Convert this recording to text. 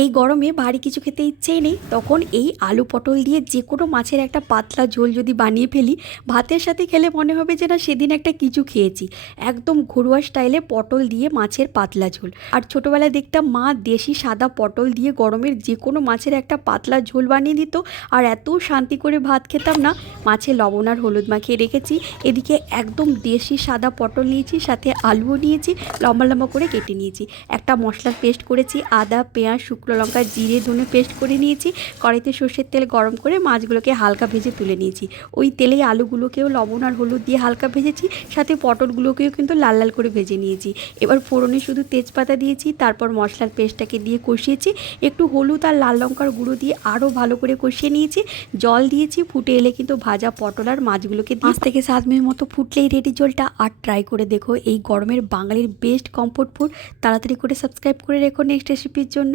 এই গরমে ভারী কিছু খেতে ইচ্ছেই নেই, তখন এই আলু পটল দিয়ে যে কোনো মাছের একটা পাতলা ঝোল যদি বানিয়ে ফেলি, ভাতের সাথে খেলে মনে হবে যে না সেদিন একটা কিছু খেয়েছি। একদম ঘরোয়া স্টাইলে পটল দিয়ে মাছের পাতলা ঝোল। আর ছোটোবেলায় দেখতাম মা দেশি সাদা পটল দিয়ে গরমের যে কোনো মাছের একটা পাতলা ঝোল বানিয়ে দিত, আর এত শান্তি করে ভাত খেতাম না। মাছে লবণ আর হলুদ মাখিয়ে রেখেছি, এদিকে একদম দেশি সাদা পটল নিয়েছি, সাথে আলুও নিয়েছি, লম্বা লম্বা করে কেটে নিয়েছি। একটা মশলার পেস্ট করেছি, আদা পেঁয়াজ শুকনো লঙ্কা জিরে ধনে পেস্ট করে নিয়েছি। কড়াইতে সর্ষের তেল গরম করে মাছগুলোকে হালকা ভেজে তুলে নিয়েছি। ওই তেলেই আলুগুলোকেও লবণ আর হলুদ দিয়ে হালকা ভেজেছি, সাথে পটলগুলোকেও কিন্তু লাল লাল করে ভেজে নিয়েছি। এবার ফোড়নে শুধু তেজপাতা দিয়েছি, তারপর মশলার পেস্টটাকে দিয়ে কষিয়েছি। একটু হলুদ আর লাল লঙ্কার গুঁড়ো দিয়ে আরও ভালো করে কষিয়ে নিয়েছি। জল দিয়েছি, ফুটে এলে কিন্তু ভাজা পটল আর মাছগুলোকে 5 থেকে 7 মিনিট মতো ফুটলেই রেডি ঝোলটা। আর ট্রাই করে দেখো, এই গরমের বাঙালির বেস্ট কমফোর্ট ফুড। তাড়াতাড়ি করে সাবস্ক্রাইব করে রেখো নেক্সট রেসিপির জন্য।